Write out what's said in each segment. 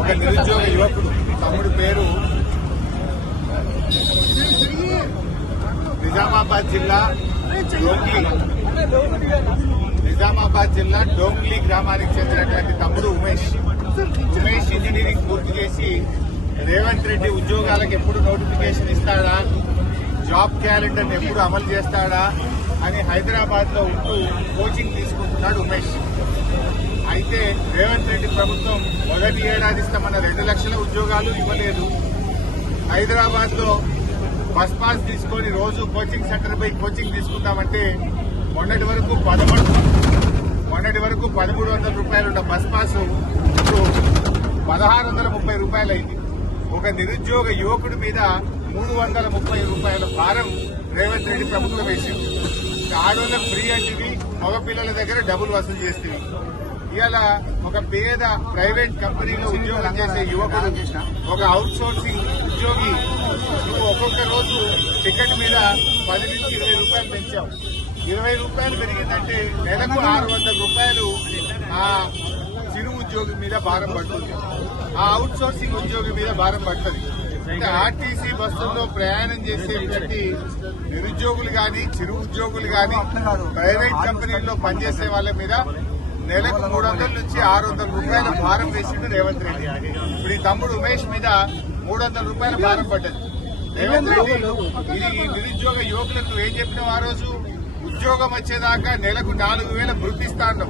ఒక నిరుద్యోగ యువకుడు తమ్ముడి పేరు నిజామాబాద్ జిల్లా డోంగ్లీ గ్రామానికి చెందినటువంటి తమ్ముడు ఉమేష్ ఇంజనీరింగ్ పూర్తి చేసి రేవంత్ రెడ్డి ఉద్యోగాలకు ఎప్పుడు నోటిఫికేషన్ ఇస్తాడా, జాబ్ క్యాలెండర్ ఎప్పుడు అమలు చేస్తాడా అని హైదరాబాద్ లో ఉంటూ కోచింగ్ తీసుకుంటున్నాడు ఉమేష్. అయితే రేవంత్ రెడ్డి ప్రభుత్వం మొదటి ఏడాది ఇస్తామన్న 2 లక్షల ఉద్యోగాలు ఇవ్వలేదు. హైదరాబాద్ లో బస్ పాస్ తీసుకొని రోజు కోచింగ్ సెంటర్ పోయి కోచింగ్ తీసుకుంటామంటే మొన్నటి వరకు 1,300 రూపాయలు ఉన్న బస్ పాస్ ఇప్పుడు 1,630 రూపాయలు అయింది. ఒక నిరుద్యోగ యువకుడి మీద 330 రూపాయల భారం రేవంత్ రెడ్డి ప్రభుత్వం వేసింది. ఆడోళ్ళకు ఫ్రీ అంటివి, మగపిల్లల దగ్గర డబ్బులు వసూలు చేస్తుంది. ఇవాళ ఒక పేద ప్రైవేట్ కంపెనీలో ఉద్యోగం చేసే యువకుడు, ఒక అవుట్ సోర్సింగ్ ఉద్యోగి, నువ్వు ఒక్కొక్క రోజు టికెట్ మీద 10 నుంచి 20 రూపాయలు పెంచావు. 20 రూపాయలు పెరిగిందంటే నెలకు 600 రూపాయలు ఆ చిరు ఉద్యోగి మీద భారం పడుతుంది, ఆ అవుట్ సోర్సింగ్ ఉద్యోగి మీద భారం పడుతుంది. అంటే ఆర్టీసీ బస్సుల్లో ప్రయాణం చేసే ప్రతి నిరుద్యోగులు గాని, చిరు ఉద్యోగులు గాని, ప్రైవేట్ కంపెనీల్లో పనిచేసే వాళ్ళ మీద నెలకు 300 నుంచి 600 రూపాయల భారం వేసిండు రేవంత్ రెడ్డి. ఇప్పుడు ఈ తమ్ముడు ఉమేష్ మీద 300 రూపాయల భారం పడ్డది. రేవంత్ రెడ్డి ఈ నిరుద్యోగ యువకులకు ఏం చెప్పినావు? ఆ రోజు ఉద్యోగం వచ్చేదాకా నెలకు 4,000 వృద్ధి ఇస్తాను.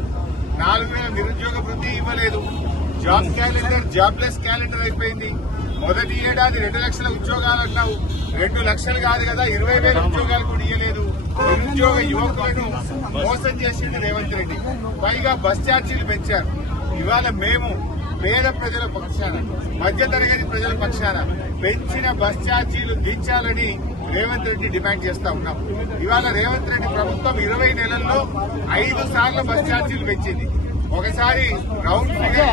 4,000 నిరుద్యోగ వృద్ధి ఇవ్వలేదు. జాబ్ క్యాలెండర్ జాబ్లెస్ క్యాలెండర్ అయిపోయింది. మొదటి ఏడాది 2 లక్షల ఉద్యోగాలు అన్నావు, 2 లక్షలు కాదు కదా 20,000 ఉద్యోగాలు కూడా ఇవ్వలేదు. నిరుద్యోగ యువకులను మోసం చేసింది రేవంత్ రెడ్డి. పైగా బస్ ఛార్జీలు పెంచారు. ఇవాళ మేము పేద ప్రజల పక్షాన, మధ్యతరగతి ప్రజల పక్షాన పెంచిన బస్ ఛార్జీలు దించాలని రేవంత్ రెడ్డి డిమాండ్ చేస్తా ఉన్నాం. ఇవాళ రేవంత్ రెడ్డి ప్రభుత్వం 20 నెలల్లో 5 సార్లు బస్ ఛార్జీలు పెంచింది. ఒకసారి రౌండ్ ఫిగర్